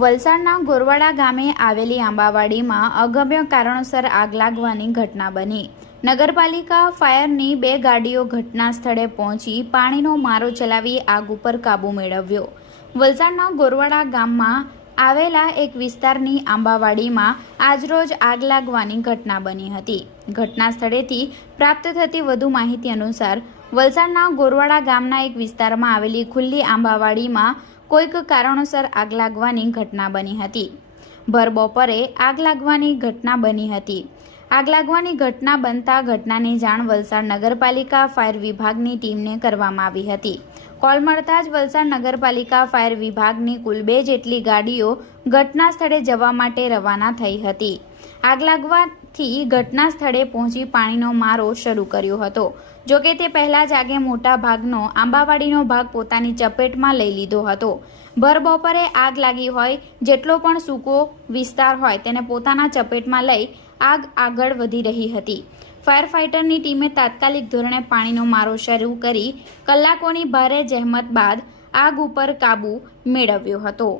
વલસાડના ગોરવાડા ગામે આવેલી આંબાવાડીમાં અગમ્ય કારણોસર આગ લાગવાની ઘટના બની. નગરપાલિકા ફાયરની બે ગાડીઓ ઘટના સ્થળે પહોંચી પાણીનો મારો ચલાવી આગ ઉપર કાબૂ મેળવ્યો. વલસાડના ગોરવાડા ગામમાં આવેલા એક વિસ્તારની આંબાવાડીમાં આજરોજ આગ લાગવાની ઘટના બની હતી. ઘટના સ્થળેથી પ્રાપ્ત થતી વધુ માહિતી અનુસાર વલસાડના ગોરવાડા ગામના એક વિસ્તારમાં આવેલી ખુલ્લી આંબાવાડીમાં કોઈક કારણોસર આગ લાગવાની ઘટના બની હતી. ભર બપોરે આગ લાગવાની ઘટના બની હતી. આગ લાગવાની ઘટના બનતા ઘટનાની જાણ વલસાડ નગરપાલિકા ફાયર વિભાગની ટીમને કરવામાં આવી હતી. કોલ મળતા જ વલસાડ નગરપાલિકા ફાયર વિભાગની કુલ બે જેટલી ગાડીઓ ઘટના સ્થળે જવા માટે રવાના થઈ હતી. આગ લાગવાથી ઘટના સ્થળે પહોંચી પાણીનો મારો શરૂ કર્યો હતો. જોકે તે પહેલા જ આગે મોટા ભાગનો આંબાવાડીનો ભાગ પોતાની ચપેટમાં લઈ લીધો હતો. ભરબપોરે આગ લાગી હોય, જેટલો પણ સૂકો વિસ્તાર હોય તેને પોતાના ચપેટમાં લઈ આગ આગળ વધી રહી હતી. ફાયર ફાઇટરની ટીમે તાત્કાલિક ધોરણે પાણીનો મારો શરૂ કરી કલાકોની ભારે જહેમત બાદ આગ ઉપર કાબૂ મેળવ્યો હતો.